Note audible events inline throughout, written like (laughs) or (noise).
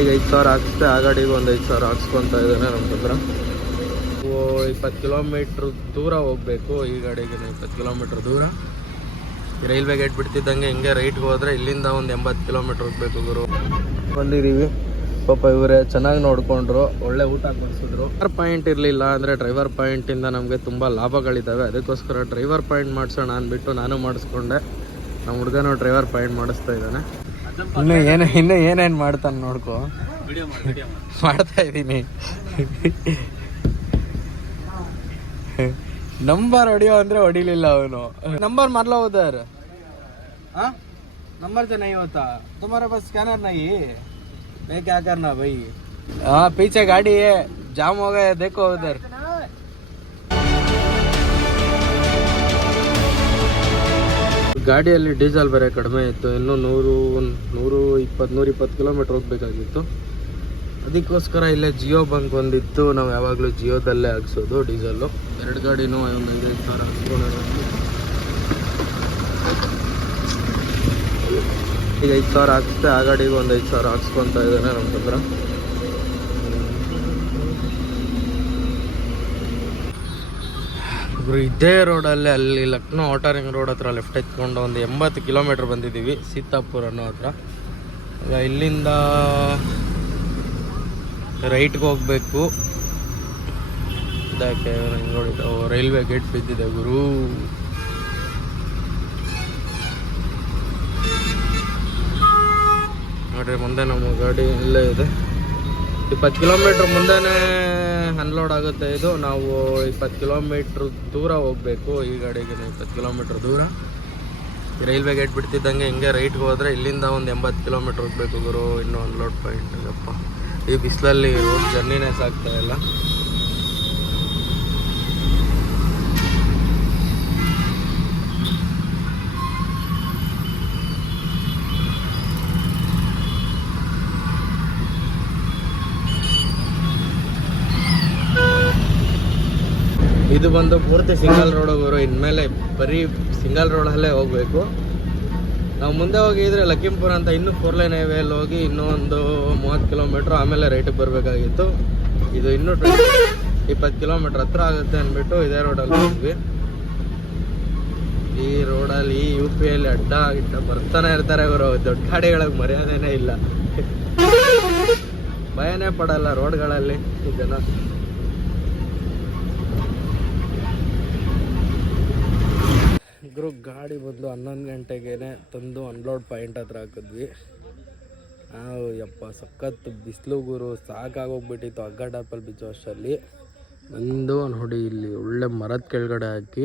ಈಗ ಐದು ಸಾವಿರ ಹಾಕಿಸ್ತೆ ಆ ಗಾಡಿಗೆ ಒಂದು ಐದು ಸಾವಿರ ಹಾಕ್ಸ್ಕೊತಾ ಇದ್ದಾನೆ ನಮ್ಮ ಹತ್ರ ಇಪ್ಪತ್ತು ಕಿಲೋಮೀಟ್ರ್ ದೂರ ಹೋಗಬೇಕು ಈ ಗಾಡಿಗೆ ಇಪ್ಪತ್ತು ಕಿಲೋಮೀಟ್ರ್ ದೂರ. ರೈಲ್ವೆ ಗೇಟ್ ಬಿಡ್ತಿದ್ದಂಗೆ ಹಿಂಗೆ ರೈಟ್ಗೆ ಹೋದ್ರೆ ಇಲ್ಲಿಂದ ಒಂದು ಎಂಬತ್ತು ಕಿಲೋಮೀಟ್ರ್ ಹೋಗ್ಬೇಕು ಗುರು. ಬಂದಿದ್ದೀವಿ. ಪಾಪ ಇವರೇ ಚೆನ್ನಾಗಿ ನೋಡಿಕೊಂಡ್ರು, ಒಳ್ಳೆ ಊಟ ಕೊಡಿಸಿದ್ರು. ಡ್ರೈವರ್ ಪಾಯಿಂಟ್ ಇರಲಿಲ್ಲ ಅಂದರೆ ಡ್ರೈವರ್ ಪಾಯಿಂಟಿಂದ ನಮಗೆ ತುಂಬ ಲಾಭಗಳಿದ್ದಾವೆ ಅದಕ್ಕೋಸ್ಕರ ಡ್ರೈವರ್ ಪಾಯಿಂಟ್ ಮಾಡಿಸೋಣ ಅಂದ್ಬಿಟ್ಟು ನಾನು ಮಾಡಿಸ್ಕೊಂಡೆ. ನಮ್ಮ ಹುಡುಗನೂ ಡ್ರೈವರ್ ಪಾಯಿಂಟ್ ಮಾಡಿಸ್ತಾ ಇದ್ದಾನೆ. ಇನ್ನು ಏನು ಇನ್ನು ಏನೇನು ಮಾಡ್ತಾನೆ ನೋಡ್ಕೊ. ಮಾಡ್ತಾ ಇದ್ದೀನಿ. ನಂಬರ್ ಹೊಡಿಯೋ ಅಂದ್ರೆ ಹೊಡಿಲಿಲ್ಲ ಅವನು. ನಂಬರ್ ಮರ್ಲ ಹೋದಾರ ನಂಬರ್ ಜನ ಇವತ್ತ ತುಮಾರ ಬಸ್ ಸ್ಕ್ಯಾನರ್ ನಾಯಿ. ಬೇಕೆ ಬೈ. ಹಾ ಪೀಚೆ ಗಾಡಿ ಜಾಮ್ ಹೋಗ ಬೇಕು ಹೋದಾರ. ಗಾಡಿಯಲ್ಲಿ ಡೀಸೆಲ್ ಬೇರೆ ಕಡಿಮೆ ಇತ್ತು. ಇನ್ನೂ ನೂರು ನೂರು ಇಪ್ಪತ್ತು ನೂರ ಇಪ್ಪತ್ತು ಕಿಲೋಮೀಟ್ರ್ ಹೋಗ್ಬೇಕಾಗಿತ್ತು. ಅದಕ್ಕೋಸ್ಕರ ಇಲ್ಲೇ ಜಿಯೋ ಬಂಕ್ ಒಂದಿತ್ತು. ನಾವು ಯಾವಾಗಲೂ ಜಿಯೋದಲ್ಲೇ ಹಾಕ್ಸೋದು ಡೀಸೆಲ್ಲು. ಎರಡು ಗಾಡಿನೂ ಒಂದು ಐದು ಸಾವಿರ ಹಾಕ್ಸ್ಕೊಂಡು ಈಗ ಐದು ಸಾವಿರ ಹಾಕ್ಸ್ತೆ ಆ ಗಾಡಿಗೆ ಒಂದು ಐದು ಸಾವಿರ ಹಾಕ್ಸ್ಕೊತಾ ಇದ್ದಾನೆ ನಮ್ಮ ಹತ್ರ. ಇದೇ ರೋಡಲ್ಲೇ ಅಲ್ಲಿ ಲಕ್ನೋ ರಿಂಗ್ ರೋಡ್ ಹತ್ರ ಲೆಫ್ಟ್ ಎತ್ಕೊಂಡು ಒಂದು ಎಂಬತ್ತು ಕಿಲೋಮೀಟ್ರ್ ಬಂದಿದ್ದೀವಿ, ಸೀತಾಪುರ ಅನ್ನೋ ಹತ್ರ. ಈಗ ಇಲ್ಲಿಂದ ರೈಟ್ಗೆ ಹೋಗ್ಬೇಕು. ಇದಕ್ಕೆ ನೋಡಿ ರೈಲ್ವೆ ಗೇಟ್ ಬಿದ್ದಿದೆ ಗುರು. ನೋಡ್ರಿ, ಮುಂದೆ ನಮ್ಮ ಗಾಡಿ ಇಲ್ಲೇ ಇದೆ. ಇಪ್ಪತ್ತು ಕಿಲೋಮೀಟ್ರ್ ಮುಂದೆನೇ ಅನ್ಲೋಡ್ ಆಗುತ್ತೆ ಇದು ನಾವು ಇಪ್ಪತ್ತು ಕಿಲೋಮೀಟ್ರ್ ದೂರ ಹೋಗಬೇಕು ಈ ಗಾಡಿಗೆ ಇಪ್ಪತ್ತು ಕಿಲೋಮೀಟ್ರ್ ದೂರ ರೈಲ್ವೆ ಗೇಟ್ ಬಿಡ್ತಿದ್ದಂಗೆ ಹಿಂಗೆ ರೈಟ್ಗೆ ಹೋದರೆ ಇಲ್ಲಿಂದ ಒಂದು ಎಂಬತ್ತು ಕಿಲೋಮೀಟ್ರ್ ಹೋಗಬೇಕು ಗುರು ಇನ್ನೂ ಅನ್ಲೋಡ್ ಪಾಯಿಂಟ್ ಅಪ್ಪ ಈ ಬಿಸಿಲಲ್ಲಿ ರೋಡ್ ಜರ್ನಿನೇ ಇಲ್ಲ ಇದು ಬಂದು ಪೂರ್ತಿ ಸಿಂಗಲ್ ರೋಡ್ ಹೋಗೋರು ಇನ್ಮೇಲೆ ಬರೀ ಸಿಂಗಲ್ ರೋಡಲ್ಲೇ ಹೋಗಬೇಕು. ನಾವು ಮುಂದೆ ಹೋಗಿದ್ರೆ ಲಕ್ಕಿಂಪುರ ಅಂತ ಇನ್ನೂ ಫೋರ್ ಲೈನ್ ಹೈವೇಲಿ ಹೋಗಿ ಇನ್ನೂ ಒಂದು ಮೂವತ್ತು ಕಿಲೋಮೀಟ್ರ್ ಆಮೇಲೆ ರೈಟಿಗೆ ಬರಬೇಕಾಗಿತ್ತು. ಇದು ಇನ್ನೂ ಇಪ್ಪತ್ತು ಕಿಲೋಮೀಟ್ರ್ ಹತ್ರ ಆಗುತ್ತೆ ಅಂದ್ಬಿಟ್ಟು ಇದೇ ರೋಡಲ್ಲಿ ಹೋಗಿ ಈ ರೋಡಲ್ಲಿ ಈ ಯು ಪಿ ಅಲ್ಲಿ ಅಡ್ಡ ಗಿಡ್ಡ ಬರ್ತಾನೆ ಇರ್ತಾರೆ ಇವರು ದೊಡ್ಡ ಗಾಡಿಗಳಿಗೆ ಮರ್ಯಾದೆನೇ ಇಲ್ಲ. ಭಯನೇ ಪಡಲ್ಲ ರೋಡ್ಗಳಲ್ಲಿ ಜನ. ಗುರು ಗಾಡಿ ಬದಲು ಹನ್ನೊಂದು ಗಂಟೆಗೇ ತಂದು ಅನ್ಲೋಡ್ ಪಾಯಿಂಟ್ ಹತ್ರ ಹಾಕಿದ್ವಿ. ನಾವು ಯಪ್ಪ ಸಖತ್ ಬಿಸಿಲು ಗುರು, ಸಾಕಾಗೋಗ್ಬಿಟ್ಟಿತ್ತು ಹಗ್ಗ ಟಾಪಲ್ಲಿ ಬಿಚ್ಚೋ ಅಷ್ಟರಲ್ಲಿ ಬಂದು ನೋಡಿ ಇಲ್ಲಿ ಒಳ್ಳೆ ಮರದ ಕೆಳಗಡೆ ಹಾಕಿ,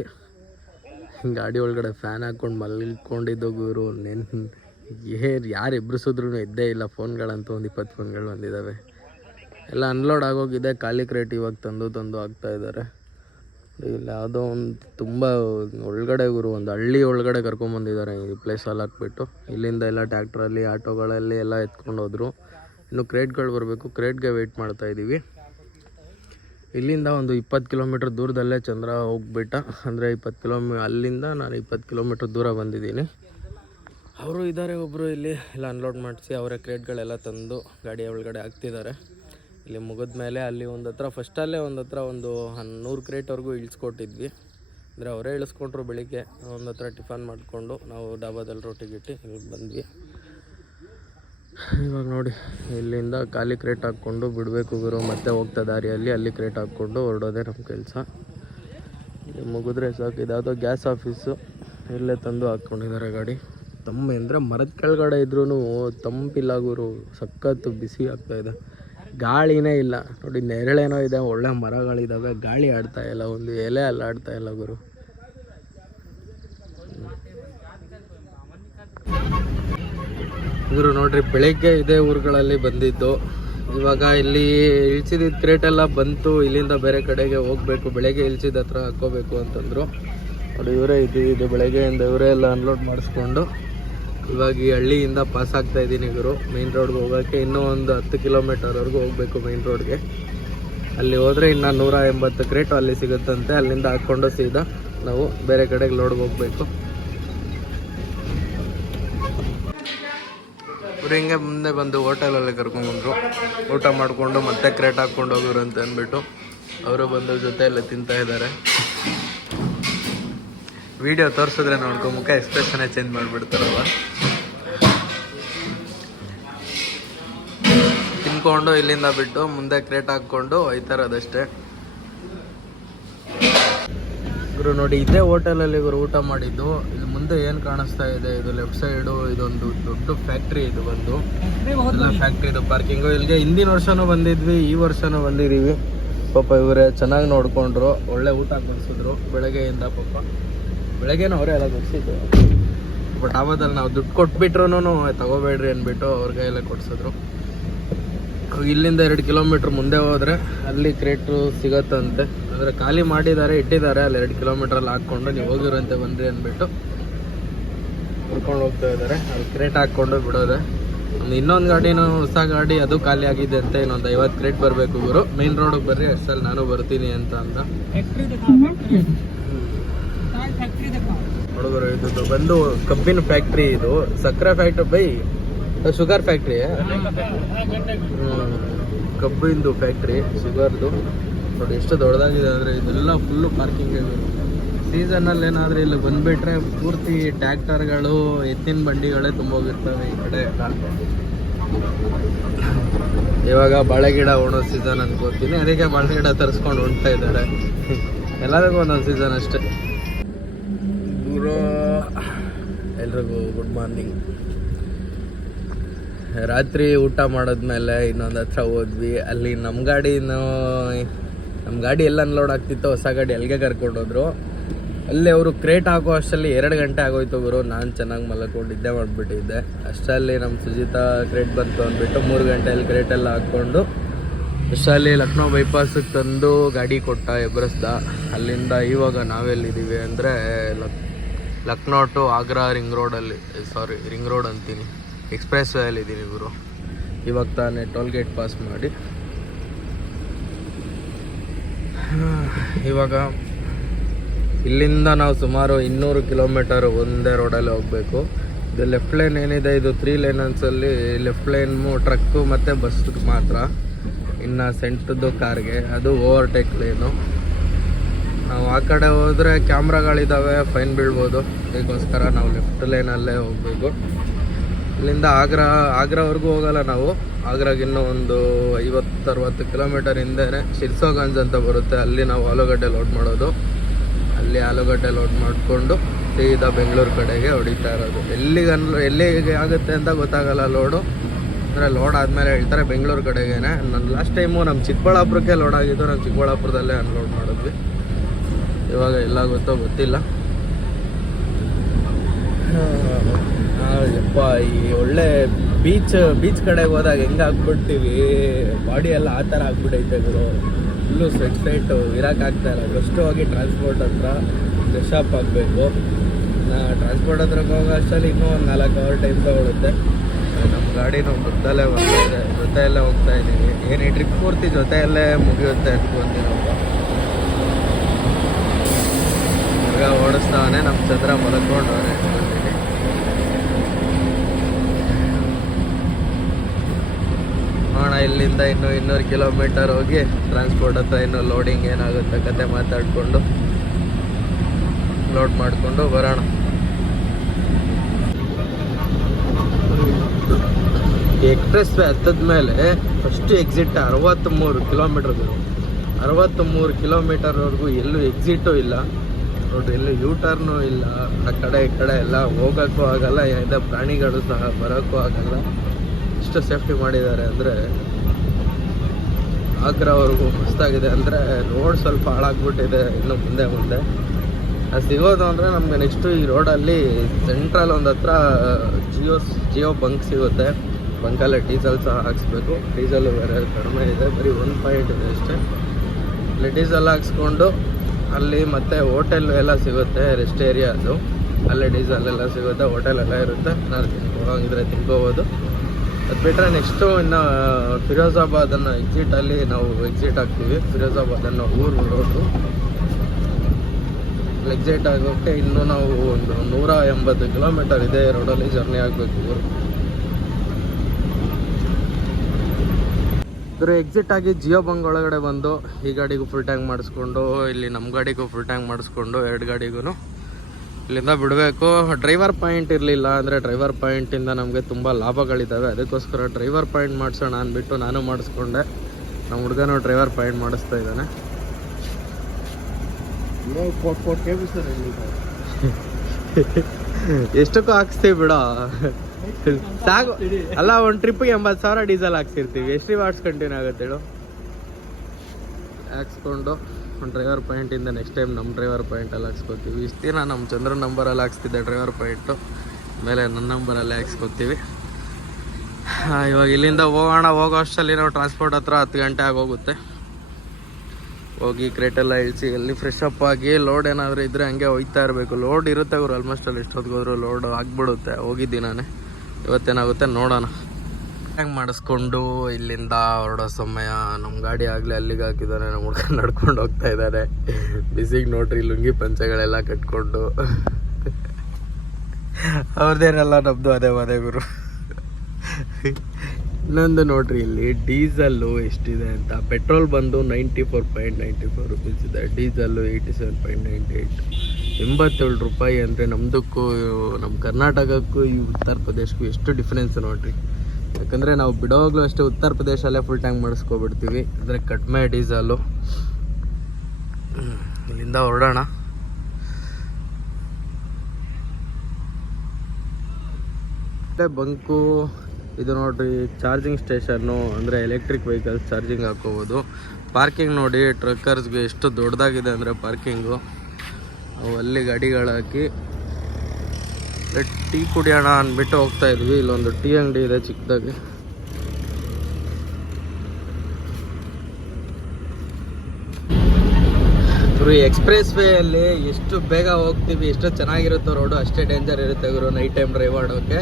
ಗಾಡಿ ಒಳಗಡೆ ಫ್ಯಾನ್ ಹಾಕ್ಕೊಂಡು ಮಲ್ಕೊಂಡಿದ್ದು ಗುರು. ನೆನ್ ಏರ್ ಯಾರು ಎಬ್ರಿಸಿದ್ರು ಇದ್ದೇ ಇಲ್ಲ. ಫೋನ್ಗಳಂತೂ ಒಂದು ಇಪ್ಪತ್ತು ಫೋನ್ಗಳು ಬಂದಿದ್ದಾವೆ ಎಲ್ಲ ಅನ್ಲೋಡ್ ಆಗೋಗಿದೆ, ಖಾಲಿ ಕ್ರೇಟ್ ಇವಾಗ ತಂದು ತಂದು ಹಾಕ್ತಾ ಇದ್ದಾರೆ ಇಲ್ಲಿ ಯಾವುದೋ ಒಂದು ತುಂಬ ಒಳಗಡೆ ಇವರು ಒಂದು ಹಳ್ಳಿ ಒಳಗಡೆ ಕರ್ಕೊಂಬಂದಿದ್ದಾರೆ ಈ ಪ್ಲೇಸಲ್ಲಿ ಹಾಕ್ಬಿಟ್ಟು. ಇಲ್ಲಿಂದ ಎಲ್ಲ ಟ್ಯಾಕ್ಟ್ರಲ್ಲಿ ಆಟೋಗಳಲ್ಲಿ ಎಲ್ಲ ಎತ್ಕೊಂಡು ಹೋದರು. ಇನ್ನು ಕ್ರೇಟ್ಗಳು ಬರಬೇಕು ಕ್ರೇಟ್ಗೆ ವೆಯ್ಟ್ ಮಾಡ್ತಾ ಇದ್ದೀವಿ ಇಲ್ಲಿಂದ ಒಂದು ಇಪ್ಪತ್ತು ಕಿಲೋಮೀಟ್ರ್ ದೂರದಲ್ಲೇ ಚಂದ್ರ ಹೋಗ್ಬಿಟ್ಟ. ಅಂದರೆ ಇಪ್ಪತ್ತು ಕಿಲೋಮೀ ಅಲ್ಲಿಂದ ನಾನು ಇಪ್ಪತ್ತು ಕಿಲೋಮೀಟ್ರ್ ದೂರ ಬಂದಿದ್ದೀನಿ. ಅವರು ಇದ್ದಾರೆ ಒಬ್ಬರು ಇಲ್ಲಿ, ಎಲ್ಲ ಅನ್ಲೋಡ್ ಮಾಡಿಸಿ, ಅವರೇ ಕ್ರೇಟ್ಗಳೆಲ್ಲ ತಂದು ಗಾಡಿಯ ಒಳಗಡೆ ಹಾಕ್ತಿದ್ದಾರೆ. ಇಲ್ಲಿ ಮುಗಿದ ಮೇಲೆ ಅಲ್ಲಿ ಒಂದು ಹತ್ರ ಫಸ್ಟಲ್ಲೇ ಒಂದು ಹತ್ರ ಒಂದು ಹನ್ನೂರು ಕ್ರೇಟ್ವರೆಗೂ ಇಳಿಸ್ಕೊಟ್ಟಿದ್ವಿ. ಅಂದರೆ ಅವರೇ ಇಳಿಸ್ಕೊಂಡ್ರು ಬೆಳಿಗ್ಗೆ. ಒಂದು ಹತ್ರ ಟಿಫನ್ ಮಾಡಿಕೊಂಡು ನಾವು ಡಾಬಾದಲ್ಲಿ ರೊಟ್ಟಿ ಗಿಟ್ಟಿ ಇಲ್ಲಿ ಬಂದ್ವಿ. ಇವಾಗ ನೋಡಿ, ಇಲ್ಲಿಂದ ಖಾಲಿ ಕ್ರೇಟ್ ಹಾಕ್ಕೊಂಡು ಬಿಡಬೇಕು ಗುರು. ಮತ್ತೆ ಹೋಗ್ತಾ ದಾರಿಯಲ್ಲಿ ಅಲ್ಲಿ ಕ್ರೇಟ್ ಹಾಕ್ಕೊಂಡು ಹೊರಡೋದೇ ನಮ್ಮ ಕೆಲಸ. ಇಲ್ಲಿ ಮುಗಿದ್ರೆ ಸಾಕು. ಇದ್ಯಾವುದೋ ಗ್ಯಾಸ್ ಆಫೀಸು ಇಲ್ಲೇ ತಂದು ಹಾಕ್ಕೊಂಡಿದ್ದಾರೆ ಗಾಡಿ. ತಮ್ಮ ಅಂದರೆ ಮರದ ಕೆಳಗಡೆ ಇದ್ರೂ ತಂಪಿಲ್ಲ ಗುರು. ಸಖತ್ತು ಬಿಸಿ ಆಗ್ತಾ ಇದೆ. ಗಾಳಿನೇ ಇಲ್ಲ. ನೋಡಿ, ನೆರಳೇನೋ ಇದೆ, ಒಳ್ಳೆ ಮರಗಳಿದ್ದಾವೆ ಗಾಳಿ ಆಡ್ತಾ ಇಲ್ಲ, ಒಂದು ಎಲೆ ಅಲ್ಲಾಡ್ತಾ ಇಲ್ಲ ಗುರು. ಗುರು, ನೋಡ್ರಿ, ಬೆಳಿಗ್ಗೆ ಇದೇ ಊರುಗಳಲ್ಲಿ ಬಂದಿದ್ದು. ಇವಾಗ ಇಲ್ಲಿ ಇಳಿಸಿದ ಕ್ರೇಟ್ ಎಲ್ಲ ಬಂತು, ಇಲ್ಲಿಂದ ಬೇರೆ ಕಡೆಗೆ ಹೋಗ್ಬೇಕು, ಬೆಳಗ್ಗೆ ಇಳಿಸಿದ ಹತ್ರ ಹಾಕೋಬೇಕು ಅಂತಂದ್ರು. ನೋಡಿ, ಇವರೇ ಇದು ಇದು ಬೆಳಗ್ಗೆಯಿಂದ ಇವರೇ ಎಲ್ಲ ಅನ್ಲೋಡ್ ಮಾಡಿಸ್ಕೊಂಡು. ಇವಾಗ ಈ ಹಳ್ಳಿಯಿಂದ ಪಾಸ್ ಆಗ್ತಾ ಇದ್ದೀನಿ ಗುರು. ಮೇನ್ ರೋಡ್ಗೆ ಹೋಗೋಕ್ಕೆ ಇನ್ನೂ ಒಂದು ಹತ್ತು ಕಿಲೋಮೀಟರ್ವರೆಗೂ ಹೋಗಬೇಕು ಮೇನ್ ರೋಡ್ಗೆ ಅಲ್ಲಿ ಹೋದರೆ ಇನ್ನು ನೂರ ಎಂಬತ್ತು ಕ್ರೇಟು ಅಲ್ಲಿ ಸಿಗುತ್ತಂತೆ. ಅಲ್ಲಿಂದ ಹಾಕ್ಕೊಂಡು ಸೀದಾ ನಾವು ಬೇರೆ ಕಡೆಗೆ ಲೋಡ್ಗೆ ಹೋಗಬೇಕು. ಇವ್ರು ಹಿಂಗೆ ಮುಂದೆ ಬಂದು ಹೋಟೆಲಲ್ಲಿ ಕರ್ಕೊಂಡ್ಬಂದ್ರು. ಊಟ ಮಾಡಿಕೊಂಡು ಮತ್ತೆ ಕ್ರೇಟ್ ಹಾಕ್ಕೊಂಡು ಹೋಗೋರು ಅಂತ ಅಂದ್ಬಿಟ್ಟು. ಅವರು ಬಂದು ಜೊತೆಯಲ್ಲೇ ತಿಂತಾ ಇದ್ದಾರೆ. ವಿಡಿಯೋ ತೋರಿಸಿದ್ರೆ ನೋಡ್ಕೊ, ಮುಖ ಎಕ್ಸ್ಪ್ರೆಷನ್ ಚೇಂಜ್ ಮಾಡಿಬಿಡ್ತಾರಲ್ವ? ತಿನ್ಕೊಂಡು ಇಲ್ಲಿಂದ ಬಿಟ್ಟು ಮುಂದೆ ಕ್ರೇಟ್ ಹಾಕ್ಕೊಂಡು ಒಯ್ತಾರದಷ್ಟೇ. ಗುರು ನೋಡಿ, ಇದೇ ಹೋಟೆಲಲ್ಲಿ ಇವರು ಊಟ ಮಾಡಿದ್ದು. ಇದು ಮುಂದೆ ಏನು ಕಾಣಿಸ್ತಾ ಇದೆ? ಇದು ಲೆಫ್ಟ್ ಸೈಡು ಇದೊಂದು ದೊಡ್ಡ ಫ್ಯಾಕ್ಟ್ರಿ ಇದು ಬಂದು. ಎಲ್ಲ ಫ್ಯಾಕ್ಟ್ರಿ ಇದು ಪಾರ್ಕಿಂಗು ಇಲ್ಲಿಗೆ ಹಿಂದಿನ ವರ್ಷನೂ ಬಂದಿದ್ವಿ, ಈ ವರ್ಷನೂ ಬಂದಿದ್ದೀವಿ. ಪಾಪ ಇವರೇ ಚೆನ್ನಾಗಿ ನೋಡ್ಕೊಂಡ್ರು, ಒಳ್ಳೆ ಊಟ ಕೊಡಿಸಿದ್ರು ಬೆಳಗ್ಗೆಯಿಂದ ಪಾಪ. ಬೆಳಗ್ಗೆನೂ ಅವರೇ ಎಲ್ಲ ಕೊಡಿಸಿದ್ದು. ಬಟ್ ಆವತ್ತಲ್ಲಿ ನಾವು ದುಡ್ಡು ಕೊಟ್ಬಿಟ್ರು ತಗೋಬೇಡ್ರಿ ಅಂದ್ಬಿಟ್ಟು ಅವ್ರ ಕೈಯಲ್ಲೇ ಕೊಡ್ಸಿದ್ರು. ಇಲ್ಲಿಂದ ಎರಡು ಕಿಲೋಮೀಟ್ರ್ ಮುಂದೆ ಹೋದ್ರೆ ಅಲ್ಲಿ ಕ್ರೇಟ್ರು ಸಿಗತ್ತಂತೆ. ಅಂದರೆ ಖಾಲಿ ಮಾಡಿದ್ದಾರೆ ಇಟ್ಟಿದ್ದಾರೆ. ಅಲ್ಲಿ ಎರಡು ಕಿಲೋಮೀಟ್ರಲ್ಲಿ ಹಾಕ್ಕೊಂಡು ನೀವು ಹೋಗಿರಂತೆ ಬಂದ್ರಿ ಅಂದ್ಬಿಟ್ಟು ಹುಡ್ಕೊಂಡು ಹೋಗ್ತಾ ಇದ್ದಾರೆ. ಅಲ್ಲಿ ಕ್ರೇಟ್ ಹಾಕ್ಕೊಂಡು ಬಿಡೋದೆ. ಒಂದು ಇನ್ನೊಂದು ಗಾಡಿನೂ ಹೊಸ ಗಾಡಿ ಅದು ಖಾಲಿ ಆಗಿದೆ ಅಂತ ಇನ್ನೊಂದು ಐವತ್ತು ಕ್ರೇಟ್ ಬರಬೇಕು ಇವರು ಮೇನ್ ರೋಡಿಗೆ ಬರ್ರಿ ಅಷ್ಟಲ್ಲಿ ನಾನು ಬರ್ತೀನಿ ಅಂತ ಅಂತ ಹುಡುಗರು ಇದು ಬಂದು ಕಬ್ಬಿನ ಫ್ಯಾಕ್ಟ್ರಿ ಇದು. ಸಕ್ಕರೆ ಫ್ಯಾಕ್ಟ್ರಿ ಬೈ ಶುಗರ್ ಫ್ಯಾಕ್ಟ್ರಿ ಕಬ್ಬಿಂದು ಫ್ಯಾಕ್ಟ್ರಿ ಶುಗರ್ದು ನೋಡಿ ಎಷ್ಟು ದೊಡ್ಡದಾಗಿದೆ ಅಂದರೆ ಇದೆಲ್ಲ ಫುಲ್ಲು ಪಾರ್ಕಿಂಗ್ ಸೀಸನಲ್ಲಿ ಏನಾದರೂ ಇಲ್ಲಿ ಬಂದುಬಿಟ್ರೆ ಪೂರ್ತಿ ಟ್ಯಾಕ್ಟರ್ಗಳು ಎತ್ತಿನ ಬಂಡಿಗಳೇ ತುಂಬೋಗಿರ್ತವೆ ಈ ಕಡೆ. ಇವಾಗ ಬಾಳೆ ಗಿಡ ಉಣೋ ಸೀಸನ್ ಅನ್ಕೋತೀನಿ. ಅದಕ್ಕೆ ಬಾಳೆ ಗಿಡ ತರಿಸ್ಕೊಂಡು ಉಣ್ತಾ ಇದ್ದಾರೆ. ಎಲ್ಲದಕ್ಕೂ ಒಂದೊಂದು ಸೀಸನ್ ಅಷ್ಟೇ ಗುರು ಎಲ್ರಿಗೂ ಗುಡ್ ಮಾರ್ನಿಂಗ್ ರಾತ್ರಿ ಊಟ ಮಾಡಿದ್ಮೇಲೆ ಇನ್ನೊಂದು ಹತ್ರ ಹೋದ್ವಿ. ಅಲ್ಲಿ ನಮ್ಮ ಗಾಡಿನೂ ನಮ್ಮ ಗಾಡಿ ಎಲ್ಲ ಅನ್ಲೋಡ್ ಆಗ್ತಿತ್ತು ಹೊಸ ಗಾಡಿ ಅಲ್ಲಿಗೆ ಕರ್ಕೊಂಡೋದ್ರು ಅಲ್ಲಿ ಅವರು ಕ್ರೇಟ್ ಹಾಕೋ ಅಷ್ಟರಲ್ಲಿ ಎರಡು ಗಂಟೆ ಆಗೋಯ್ತು ಗುರು. ನಾನು ಚೆನ್ನಾಗಿ ಮಲ್ಕೊಂಡು ಇದ್ದೆ ಮಾಡಿಬಿಟ್ಟಿದ್ದೆ. ಅಷ್ಟರಲ್ಲಿ ನಮ್ಮ ಸುಜಿತಾ ಕ್ರೇಟ್ ಬಂತು ಅಂದ್ಬಿಟ್ಟು ಮೂರು ಗಂಟೆಯಲ್ಲಿ ಕ್ರೇಟೆಲ್ಲ ಹಾಕ್ಕೊಂಡು ಅಷ್ಟರಲ್ಲಿ ಲಕ್ನೋ ಬೈಪಾಸಿಗೆ ತಂದು ಗಾಡಿ ಕೊಟ್ಟ ಎಬ್ರಸ್ದ. ಅಲ್ಲಿಂದ ಇವಾಗ ನಾವೆಲ್ಲಿದ್ದೀವಿ ಅಂದರೆ ಲಕ್ ಲಕ್ನೋ ಟು ಆಗ್ರಾ ರಿಂಗ್ ರೋಡಲ್ಲಿ ಸಾರಿ ರಿಂಗ್ ರೋಡ್ ಅಂತೀನಿ. ಎಕ್ಸ್ಪ್ರೆಸ್ ವೇಯಲ್ಲಿ ಇದ್ದೀನಿ ಗುರು. ಇವಾಗ ತಾನೇ ಟೋಲ್ ಗೇಟ್ ಪಾಸ್ ಮಾಡಿ. ಇವಾಗ ಇಲ್ಲಿಂದ ನಾವು ಸುಮಾರು ಇನ್ನೂರು ಕಿಲೋಮೀಟರ್ ಒಂದೇ ರೋಡಲ್ಲಿ ಹೋಗಬೇಕು. ಇದು ಲೆಫ್ಟ್ ಲೈನ್ ಏನಿದೆ, ಇದು ತ್ರೀ ಲೈನನ್ಸಲ್ಲಿ ಲೆಫ್ಟ್ ಲೈನು ಟ್ರಕ್ಕು ಮತ್ತು ಬಸ್ ಮಾತ್ರ. ಇನ್ನು ಸೆಂಟ್ರದ್ದು ಕಾರ್ಗೆ ಅದು ಓವರ್ಟೇಕ್ ಲೈನು ನಾವು ಆ ಕಡೆ ಹೋದರೆ ಕ್ಯಾಮ್ರಾಗಳಿದ್ದಾವೆ ಫೈನ್ ಬೀಳ್ಬೋದು. ಅದಕ್ಕೋಸ್ಕರ ನಾವು ಲೆಫ್ಟ್ ಲೈನಲ್ಲೇ ಹೋಗ್ಬೇಕು. ಇಲ್ಲಿಂದ ಆಗ್ರಾ, ಆಗ್ರಾವರೆಗೂ ಹೋಗಲ್ಲ ನಾವು. ಆಗ್ರಾಗಿನ್ನೂ ಒಂದು ಐವತ್ತು, ಅರವತ್ತು ಕಿಲೋಮೀಟರ್ ಹಿಂದೆನೇ ಶಿರ್ಸೋಗಂಜ್ ಅಂತ ಬರುತ್ತೆ. ಅಲ್ಲಿ ನಾವು ಆಲೂಗಡ್ಡೆ ಲೋಡ್ ಮಾಡೋದು. ಅಲ್ಲಿ ಆಲೂಗಡ್ಡೆ ಲೋಡ್ ಮಾಡಿಕೊಂಡು ಸೀದಾ ಬೆಂಗಳೂರು ಕಡೆಗೆ ಹೊಡಿತಾ ಇರೋದು. ಎಲ್ಲಿಗೆ ಅನ್, ಎಲ್ಲಿಗೆ ಆಗುತ್ತೆ ಅಂತ ಗೊತ್ತಾಗಲ್ಲ ಲೋಡು ಅಂದರೆ ಲೋಡ್ ಆದಮೇಲೆ ಹೇಳ್ತಾರೆ ಬೆಂಗಳೂರು ಕಡೆಗೇನೆ. ನಾನು ಲಾಸ್ಟ್ ಟೈಮು ನಮ್ಮ ಚಿಕ್ಕಬಳ್ಳಾಪುರಕ್ಕೆ ಲೋಡ್ ಆಗಿದ್ದು, ನಾವು ಚಿಕ್ಕಬಳ್ಳಾಪುರದಲ್ಲೇ ಅನ್ಲೋಡ್ ಮಾಡಿದ್ವಿ. ಇವಾಗ ಎಲ್ಲ ಗೊತ್ತೋ, ಗೊತ್ತಿಲ್ಲ. ಯಪ್ಪ, ಈ ಒಳ್ಳೆ ಬೀಚ್ ಬೀಚ್ ಕಡೆಗೆ ಹೋದಾಗ ಹೆಂಗೆ ಆಗ್ಬಿಡ್ತೀವಿ? ಬಾಡಿ ಎಲ್ಲ ಆ ಥರ ಆಗ್ಬಿಟ್ಟೈತೆ ಗುರು. ಫುಲ್ಲು ಸ್ವೆಟ್ಟು ಇರೋಕ್ಕಾಗ್ತಾ ಇಲ್ಲ. ಫಸ್ಟು ಹೋಗಿ ಟ್ರಾನ್ಸ್ಪೋರ್ಟ್ ಹತ್ರ ಫ್ರೆಶ್ ಆಗಬೇಕು. ನಾ ಟ್ರಾನ್ಸ್ಪೋರ್ಟ್ ಹತ್ರಕ್ಕೆ ಹೋಗೋ ಅಷ್ಟರಲ್ಲಿ ಇನ್ನೂ ಒಂದು ನಾಲ್ಕು ಅವರ್ ಟೈಮ್ ತಗೊಳುತ್ತೆ. ನಮ್ಮ ಗಾಡಿನೂ ಗೊತ್ತಲ್ಲೇ ಬರ್ತಾ ಜೊತೆಯಲ್ಲೇ ಹೋಗ್ತಾ ಇದ್ದೀವಿ ಏನು ಟ್ರಿಪ್ ಪೂರ್ತಿ ಜೊತೆಯಲ್ಲೇ ಮುಗಿಯುತ್ತೆ ಅನ್ಕೊಂತೀನಿ. ಮಗ ಓಡಿಸ್ತಾವನೆ ನಮ್ಮ ಚಂದ್ರ ಮಲಕೊಂಡವನೆ ನೋಡೋಣ, ಇಲ್ಲಿಂದ ಇನ್ನು ಇನ್ನೂರು ಕಿಲೋಮೀಟರ್ ಹೋಗಿ ಟ್ರಾನ್ಸ್ಪೋರ್ಟ್ ಹತ್ರ ಇನ್ನು ಲೋಡಿಂಗ್ ಏನಾಗುತ್ತೆ ಕತೆ ಮಾತಾಡಿಕೊಂಡು ಲೋಡ್ ಮಾಡಿಕೊಂಡು ಬರೋಣ. ಎಕ್ಸ್ಪ್ರೆಸ್ ವೇ ಹತ್ತದ ಮೇಲೆ ಫಸ್ಟ್ ಎಕ್ಸಿಟ್ ಅರವತ್ತ್ಮೂರು ಅರವತ್ತ್ ಮೂರು ಕಿಲೋಮೀಟರ್ವರೆಗೂ ಎಲ್ಲೂ ಎಕ್ಸಿಟು ಇಲ್ಲ. ನೋಡ್ರಿ ಇಲ್ಲಿ ಯೂ ಟರ್ನು ಇಲ್ಲ. ಆ ಕಡೆ, ಈ ಕಡೆ ಎಲ್ಲ ಹೋಗೋಕ್ಕೂ ಆಗಲ್ಲ ಯಾವುದೇ ಪ್ರಾಣಿಗಳು ಸಹ ಬರೋಕ್ಕೂ ಆಗಲ್ಲ. ಇಷ್ಟು ಸೇಫ್ಟಿ ಮಾಡಿದ್ದಾರೆ ಅಂದರೆ ಆಗ್ರಾವರೆಗೂ ಮಸ್ತಾಗಿದೆ ಅಂದರೆ ರೋಡ್ ಸ್ವಲ್ಪ ಹಾಳಾಗ್ಬಿಟ್ಟಿದೆ ಇನ್ನು ಮುಂದೆ ಮುಂದೆ. ಅದು ಸಿಗೋದು ಅಂದರೆ ನಮಗೆ ನೆಕ್ಸ್ಟು ಈ ರೋಡಲ್ಲಿ ಸೆಂಟ್ರಲ್ ಒಂದು ಹತ್ರ ಜಿಯೋ ಜಿಯೋ ಬಂಕ್ ಸಿಗುತ್ತೆ. ಬಂಕಲ್ಲೇ ಡೀಸೆಲ್ ಸಹ ಹಾಕ್ಸ್ಬೇಕು. ಡೀಸೆಲ್ ಬೇರೆ ಕಡಿಮೆ ಇದೆ, ಬರೀ ಒನ್ ಪಾಯಿಂಟ್ ಇದೆ ಅಷ್ಟೇ. ಅಲ್ಲಿ ಡೀಸೆಲ್ ಹಾಕ್ಸ್ಕೊಂಡು ಅಲ್ಲಿ ಮತ್ತೆ ಹೋಟೆಲ್ ಎಲ್ಲ ಸಿಗುತ್ತೆ ರೆಸ್ಟ್ ಏರಿಯಾ ಅದು. ಅಲ್ಲೇ ಡೀಸೆಲ್ ಎಲ್ಲ ಸಿಗುತ್ತೆ ಹೋಟೆಲ್ ಎಲ್ಲ ಇರುತ್ತೆ. ನಾನು ತಿನ್ಕೋಂಗಿದ್ರೆ ತಿನ್ಕೋಬೋದು. ಅದು ಬಿಟ್ಟರೆ ನೆಕ್ಸ್ಟು ಇನ್ನು ಎಕ್ಸಿಟ್ ಎಕ್ಸಿಟಲ್ಲಿ ನಾವು ಎಕ್ಸಿಟ್ ಆಗ್ತೀವಿ ಫಿರೋಜಾಬಾದ್ ಅನ್ನೋ ಊರು ರೋಡು ಎಕ್ಸಿಟ್ ಆಗೋಕ್ಕೆ ಇನ್ನೂ ನಾವು ಒಂದು ನೂರ ಎಂಬತ್ತು ಕಿಲೋಮೀಟರ್ ಇದೆ ರೋಡಲ್ಲಿ ಜರ್ನಿ ಆಗಬೇಕು ಇದ್ರ ಎಕ್ಸಿಟ್ ಆಗಿ ಜಿಯೋ ಬಂಗ್ ಒಳಗಡೆ ಬಂದು ಈ ಗಾಡಿಗೂ ಫುಲ್ ಟ್ಯಾಂಕ್ ಮಾಡಿಸ್ಕೊಂಡು ಇಲ್ಲಿ ನಮ್ಮ ಗಾಡಿಗೂ ಫುಲ್ ಟ್ಯಾಂಕ್ ಮಾಡಿಸ್ಕೊಂಡು ಎರಡು ಗಾಡಿಗೂ ಇಲ್ಲಿಂದ ಬಿಡಬೇಕು. ಡ್ರೈವರ್ ಪಾಯಿಂಟ್ ಇರಲಿಲ್ಲ ಅಂದರೆ ಡ್ರೈವರ್ ಪಾಯಿಂಟಿಂದ ನಮಗೆ ತುಂಬ ಲಾಭಗಳಿದ್ದಾವೆ. ಅದಕ್ಕೋಸ್ಕರ ಡ್ರೈವರ್ ಪಾಯಿಂಟ್ ಮಾಡಿಸೋಣ ಅಂದ್ಬಿಟ್ಟು ನಾನು ಮಾಡಿಸ್ಕೊಂಡೆ. ನಮ್ಮ ಹುಡುಗನು ಡ್ರೈವರ್ ಪಾಯಿಂಟ್ ಮಾಡಿಸ್ತಾ ಇದ್ದಾನೆ. (laughs) ಎಷ್ಟಕ್ಕೂ ಹಾಕ್ಸ್ತೀವಿ ಬಿಡೋ. ಸಾಕು. ಅಲ್ಲ, ಒಂದು ಟ್ರಿಪ್ ಎಂಬತ್ತು ಸಾವಿರ ಡೀಸೆಲ್ ಹಾಕ್ಸಿರ್ತೀವಿ. ಎಷ್ಟು ವಾಟ್ಸ್ ಕಂಟಿನ್ಯೂ ಆಗುತ್ತೆ ಹೇಳು? ಹಾಕ್ಸ್ಕೊಂಡು ಒಂದು ಡ್ರೈವರ್ ಪಾಯಿಂಟಿಂದ ನೆಕ್ಸ್ಟ್ ಟೈಮ್ ನಮ್ಮ ಡ್ರೈವರ್ ಪಾಯಿಂಟಲ್ಲಿ ಹಾಕ್ಸ್ಕೊತೀವಿ. ಇಷ್ಟು ದಿನ ನಮ್ಮ ಚಂದ್ರನ ನಂಬರಲ್ಲಿ ಹಾಕ್ಸ್ತಿದ್ದೆ ಡ್ರೈವರ್ ಪಾಯಿಂಟು ಮೇಲೆ ನನ್ನ ನಂಬರಲ್ಲಿ ಹಾಕ್ಸ್ಕೊತೀವಿ. ಇವಾಗ ಇಲ್ಲಿಂದ ಹೋಗೋಣ. ಹೋಗೋ ಅಷ್ಟಲ್ಲಿ ನಾವು ಟ್ರಾನ್ಸ್ಪೋರ್ಟ್ ಹತ್ರ ಹತ್ತು ಗಂಟೆ ಆಗೋಗುತ್ತೆ ಹೋಗಿ ಕ್ರೇಟೆಲ್ಲ ಇಳಿಸಿ, ಅಲ್ಲಿ ಫ್ರೆಶ್ ಅಪ್ ಆಗಿ ಲೋಡ್ ಏನಾದರೂ ಇದ್ರೆ ಹಂಗೆ ಹೋಗ್ತಾ ಇರಬೇಕು. ಲೋಡ್ ಇರುತ್ತೆ ಅವ್ರು ಆಲ್ಮೋಸ್ಟ್ ಅಲ್ಲಿ ಎಷ್ಟೊತ್ತಿಗೆ ಹೋದ್ರು ಲೋಡ್ ಆಗಿಬಿಡುತ್ತೆ. ಹೋಗಿದ್ದಿ ನಾನೇ. ಇವತ್ತೇನಾಗುತ್ತೆ ನೋಡೋಣ. ಹೆಂಗೆ ಮಾಡಿಸ್ಕೊಂಡು ಇಲ್ಲಿಂದ ಹೊರಡೋ ಸಮಯ. ನಮ್ಮ ಗಾಡಿ ಆಗಲೇ ಅಲ್ಲಿಗೆ ಹಾಕಿದ್ದಾರೆ ನಮ್ಮ ಹುಡುಗ ನಡ್ಕೊಂಡು ಹೋಗ್ತಾ ಇದ್ದಾರೆ. ಬಿಸಿಗೆ ನೋಡ್ರಿ, ಲುಂಗಿ ಪಂಚೆಗಳೆಲ್ಲ ಕಟ್ಕೊಂಡು. ಅವ್ರದ್ದೇನೆಲ್ಲ ನಮ್ಮದು ಅದೇ ಮನೆ ಗುರು. ಇನ್ನೊಂದು ನೋಡ್ರಿ, ಇಲ್ಲಿ ಡೀಸಲ್ಲು ಎಷ್ಟಿದೆ ಅಂತ. ಪೆಟ್ರೋಲ್ ಬಂದು ninety four point ninety four rupees ಇದೆ. Diesel eighty seven point ninety eight. ಎಂಬತ್ತೇಳು ರೂಪಾಯಿ ಅಂದರೆ ನಮ್ಮದಕ್ಕೂ ನಮ್ಮ ಕರ್ನಾಟಕಕ್ಕೂ ಈ ಉತ್ತರ ಪ್ರದೇಶಕ್ಕೂ ಎಷ್ಟು ಡಿಫ್ರೆನ್ಸ್ ನೋಡ್ರಿ. ಯಾಕಂದರೆ ನಾವು ಬಿಡೋವಾಗಲೂ ಅಷ್ಟೇ ಉತ್ತರ ಪ್ರದೇಶಲ್ಲೇ ಫುಲ್ ಟ್ಯಾಂಕ್ ಮಾಡಿಸ್ಕೊಬಿಡ್ತೀವಿ. ಅಂದರೆ ಕಡಿಮೆ ಡೀಸಲ್ಲು. ಇಲ್ಲಿಂದ ಹೊರಡೋಣ. ಬಂಕು ಇದು ನೋಡ್ರಿ ಚಾರ್ಜಿಂಗ್ ಸ್ಟೇಷನ್ನು ಅಂದರೆ ಎಲೆಕ್ಟ್ರಿಕ್ ವೆಹಿಕಲ್ಸ್ ಚಾರ್ಜಿಂಗ್ ಹಾಕೋಬೋದು. ಪಾರ್ಕಿಂಗ್ ನೋಡಿ ಟ್ರಕ್ಕರ್ಸ್ಗೆ ಎಷ್ಟು ದೊಡ್ಡದಾಗಿದೆ ಅಂದರೆ ಪಾರ್ಕಿಂಗು. ಅವು ಅಲ್ಲಿ ಗಾಡಿಗಳು ಹಾಕಿ ಟೀ ಕುಡಿಯೋಣ ಅಂದ್ಬಿಟ್ಟು ಹೋಗ್ತಾ ಇದ್ವಿ. ಇಲ್ಲೊಂದು ಟೀ ಅಂಗಡಿ ಇದೆ ಚಿಕ್ಕದಾಗಿ. ಎಕ್ಸ್ಪ್ರೆಸ್ ವೇ ಅಲ್ಲಿ ಎಷ್ಟು ಬೇಗ ಹೋಗ್ತೀವಿ, ಎಷ್ಟು ಚೆನ್ನಾಗಿರುತ್ತೋ ರೋಡು ಅಷ್ಟೇ ಡೇಂಜರ್ ಇರುತ್ತೆ ಗುರು, ನೈಟ್ ಟೈಮ್ ಡ್ರೈವ್ ಮಾಡೋಕೆ.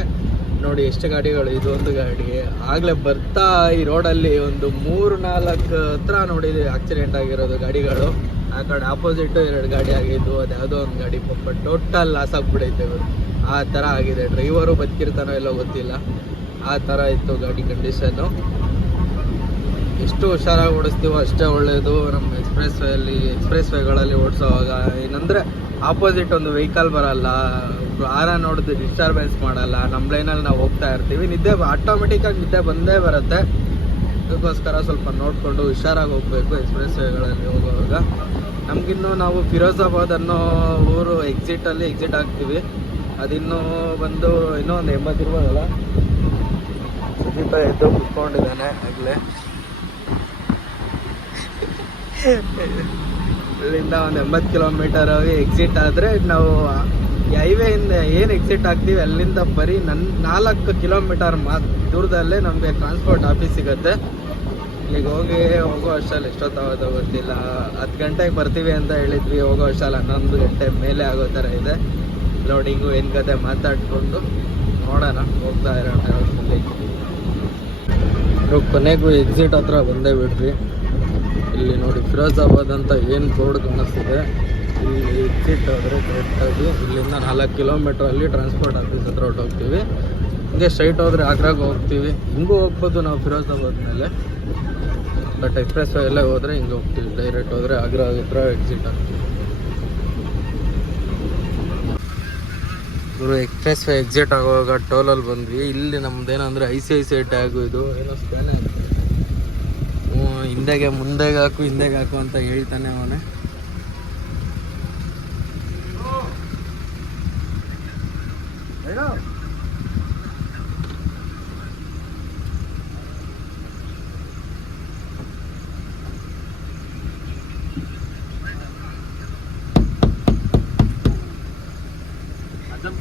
ನೋಡಿ ಎಷ್ಟು ಗಾಡಿಗಳು ಇದು ಒಂದು ಗಾಡಿ. ಆಗ್ಲೇ ಬರ್ತಾ ಈ ರೋಡಲ್ಲಿ ಒಂದು ಮೂರು ನಾಲ್ಕು ಹತ್ರ ನೋಡಿದ್ವಿ ಆಕ್ಸಿಡೆಂಟ್ ಆಗಿರೋದು ಗಾಡಿಗಳು. ಆ ಕಡೆ ಆಪೋಸಿಟ್ ಎರಡು ಗಾಡಿ ಆಗಿದ್ದು, ಅದು ಯಾವುದೋ ಒಂದು ಗಾಡಿ ಪಾಪ ಟೋಟಲ್ ಲಾಸ್ ಆಗ್ಬಿಡೈತೆ ಇವರು. ಆ ಥರ ಆಗಿದೆ. ಡ್ರೈವರು ಬದುಕಿರ್ತಾನೋ ಎಲ್ಲೋ ಗೊತ್ತಿಲ್ಲ. ಆ ಥರ ಇತ್ತು ಗಾಡಿ ಕಂಡೀಷನ್ನು ಎಷ್ಟು ಹುಷಾರಾಗಿ ಓಡಿಸ್ತೀವೋ ಅಷ್ಟೇ ಒಳ್ಳೆಯದು ನಮ್ಮ ಎಕ್ಸ್ಪ್ರೆಸ್ ವೇಯಲ್ಲಿ ಎಕ್ಸ್ಪ್ರೆಸ್ ವೇಗಳಲ್ಲಿ ಓಡಿಸೋವಾಗ. ಏನಂದರೆ ಆಪೋಸಿಟ್ ಒಂದು ವೆಹಿಕಲ್ ಬರಲ್ಲ. ಆರ ನೋಡಿದ್ರೆ ಡಿಸ್ಟರ್ಬೆನ್ಸ್ ಮಾಡಲ್ಲ ನಮ್ಮ ಲೈನಲ್ಲಿ ನಾವು ಹೋಗ್ತಾ ಇರ್ತೀವಿ. ನಿದ್ದೆ ಆಟೋಮೆಟಿಕ್ಕಾಗಿ ನಿದ್ದೆ ಬಂದೇ ಬರುತ್ತೆ. ಅದಕ್ಕೋಸ್ಕರ ಸ್ವಲ್ಪ ನೋಡಿಕೊಂಡು ಹುಷಾರಾಗಿ ಹೋಗಬೇಕು ಎಕ್ಸ್ಪ್ರೆಸ್ ವೇಗಳಲ್ಲಿ ಹೋಗುವಾಗ. ನಮಗಿನ್ನು ನಾವು ಫಿರೋಜಾಬಾದ್ ಅನ್ನೋ ಊರು ಎಕ್ಸಿಟಲ್ಲಿ ಎಕ್ಸಿಟ್ ಆಗ್ತೀವಿ. ಅದಿನ್ನೂ ಬಂದು ಇನ್ನೂ ಒಂದು ಎಂಬತ್ತು ಇರ್ಬೋದಲ್ಲ? ಸುದೀಪ ಎದ್ದು ಕುತ್ಕೊಂಡಿದ್ದಾನೆ ಆಗಲೇ. ಇಲ್ಲಿಂದ ಒಂದು ಎಂಬತ್ತು ಕಿಲೋಮೀಟರ್ ಎಕ್ಸಿಟ್ ಆದರೆ ನಾವು ಹೈವೇಯಿಂದ ಏನು ಎಕ್ಸಿಟ್ ಆಗ್ತೀವಿ, ಅಲ್ಲಿಂದ ಬರೀ ನನ್ನ ನಾಲ್ಕು ಕಿಲೋಮೀಟರ್ ಮಾ ದೂರದಲ್ಲೇ ನಮಗೆ ಟ್ರಾನ್ಸ್ಪೋರ್ಟ್ ಆಫೀಸ್ ಸಿಗುತ್ತೆ. ಇಲ್ಲಿಗೆ ಹೋಗಿ ಹೋಗೋ ಅಷ್ಟಲ್ಲಿ ಎಷ್ಟೊತ್ತಾಗೋದು ಗೊತ್ತಿಲ್ಲ. ಹತ್ತು ಗಂಟೆಗೆ ಬರ್ತೀವಿ ಅಂತ ಹೇಳಿದ್ವಿ, ಹೋಗೋ ಅಷ್ಟಲ್ಲಿ ಹನ್ನೊಂದು ಗಂಟೆ ಮೇಲೆ ಆಗೋ ಥರ ಇದೆ. ಲೋಡಿಂಗು ಏನು ಕತೆ ಮಾತಾಡಿಕೊಂಡು ನೋಡೋಣ, ಹೋಗ್ತಾ ಇರೋಣ ಕೊನೆಗೂ ಎಕ್ಸಿಟ್ ಹತ್ರ ಬಂದೇ ಬಿಡ್ರಿ ಇಲ್ಲಿ ನೋಡಿ, ಫಿರೋಜಾಬಾದ್ ಅಂತ ಏನು ಬೋರ್ಡ್ ಕಾಣಿಸ್ತಿದೆ. ಇಲ್ಲಿ ಎಕ್ಸಿಟ್ ಕರೆಕ್ಟಾಗಿ ಇಲ್ಲಿಂದ ನಾಲ್ಕು ಕಿಲೋಮೀಟ್ರಲ್ಲಿ ಟ್ರಾನ್ಸ್ಪೋರ್ಟ್ ಆಫೀಸ್ ಹತ್ರ ಹೊರಟೋಗ್ತೀವಿ. ಹಿಂಗೆ ಸ್ಟ್ರೈಟ್ ಹೋದರೆ ಆಗ್ರಾಗೆ ಹೋಗ್ತೀವಿ. ಹಿಂಗೂ ಹೋಗ್ಬೋದು ನಾವು ಫಿರೋಜಾಬಾದ್ ಮೇಲೆ ಬಟ್ ಎಕ್ಸ್ಪ್ರೆಸ್ ಎಲ್ಲ ಹೋದರೆ ಹಿಂಗೆ ಹೋಗ್ತೀವಿ. ಡೈರೆಕ್ಟ್ ಹೋದರೆ ಆಗ್ರಾ ಹತ್ರ ಎಕ್ಸಿಟ್ ಆಗ್ತೀವಿ. ಇವರು ಎಕ್ಸ್ಪ್ರೆಸ್ ವೇ ಎಕ್ಸಿಟ್ ಆಗುವಾಗ ಟೋಲಲ್ಲಿ ಬಂದ್ವಿ. ಇಲ್ಲಿ ನಮ್ದೇನಂದ್ರೆ I C I C I tag ಇದು. ಏನೋ ಸ್ಕ್ಯಾನೇ ಹಿಂದೆಗೆ ಮುಂದೆಗೆ ಹಾಕು, ಹಿಂದೆಗೆ ಹಾಕು ಅಂತ ಹೇಳ್ತಾನೆ ಅವನೇ.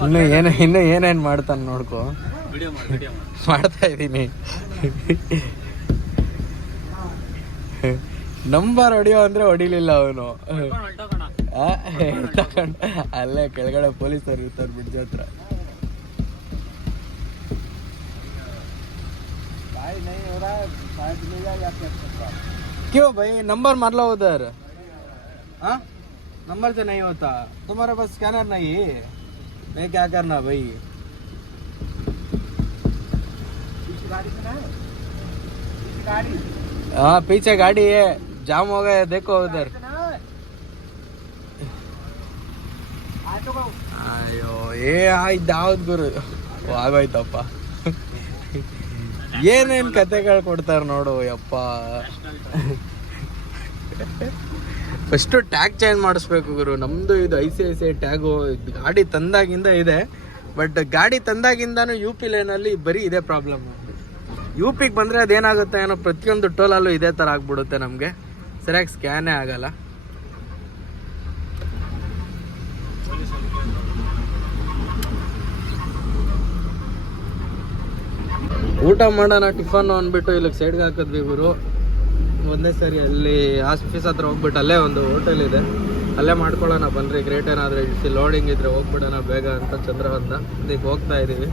ಇನ್ನು ಏನು ಇನ್ನು ಏನೇನು ಮಾಡ್ತಾನೆ ನೋಡ್ಕೊ ಮಾಡ್ತಾ ಇದ್ದೀನಿ ನಂಬರ್ ಹೊಡಿಯೋ ಅಂದ್ರೆ ಹೊಡಿಲಿಲ್ಲ ಅವನು ಅಲ್ಲೇ ಕೆಳಗಡೆ ಪೊಲೀಸರು ಇರ್ತಾರೆ ಬ್ರಿಡ್ಜ್ ಹತ್ರ क्यों भाई नंबर मार लो उधर हाँ नंबर से नहीं होता तुम्हारे पास स्कैनर नहीं है मैं क्या करना भाई हाँ पीछे गाड़ी है जाम हो गया है, देखो उधर ಅಯ್ಯೋ ಏ ಆಯ್ತು ಯಾವ್ದು ಗುರು ಓ, ಆಗೋಯ್ತಪ್ಪ ಏನೇನ್ ಕತೆಗಳು ಕೊಡ್ತಾರ ನೋಡು ಯಪ್ಪ ಫಸ್ಟು ಟ್ಯಾಗ್ ಚೇಂಜ್ ಮಾಡಿಸ್ಬೇಕು ಗುರು. ನಮ್ದು ಇದು I C I C I tag ಗಾಡಿ ತಂದಾಗಿಂದ ಇದೆ. ಬಟ್ ಗಾಡಿ ತಂದಾಗಿಂದನೂ ಯು ಪಿ ಲೈನಲ್ಲಿ ಬರೀ ಇದೇ ಪ್ರಾಬ್ಲಮ್ ಯು ಪಿಗೆ ಬಂದರೆ ಅದೇನಾಗುತ್ತೆ ಏನೋ ಪ್ರತಿಯೊಂದು ಟೋಲಲ್ಲೂ ಇದೇ ಥರ ಆಗ್ಬಿಡುತ್ತೆ ನಮಗೆ. ಸರಿಯಾಗಿ ಸ್ಕ್ಯಾನೇ ಆಗಲ್ಲ. ಊಟ ಮಾಡೋಣ ಟಿಫನ್ ಅಂದ್ಬಿಟ್ಟು ಇಲ್ಲಿಗೆ ಸೈಡ್ಗೆ ಹಾಕಿದ್ವಿ ಗುರು. ಒಂದೇ ಸರಿ ಅಲ್ಲಿ ಆಫೀಸ್ ಹತ್ರ ಹೋಗ್ಬಿಟ್ಟು ಅಲ್ಲೇ ಒಂದು ಹೋಟೆಲ್ ಇದೆ. ಅಲ್ಲೇ ಮಾಡ್ಕೊಳ್ಳೋಣ ಬನ್ರಿ. ಗ್ರೇಟ್ ಏನಾದ್ರೆ ಇಳಿಸಿ ಲೋಡಿಂಗ್ ಇದ್ರೆ ಹೋಗ್ಬಿಡೋಣ ಬೇಗ ಅಂತ ಚಂದ್ರವಂತ ಹೋಗ್ತಾ ಇದೀವಿ.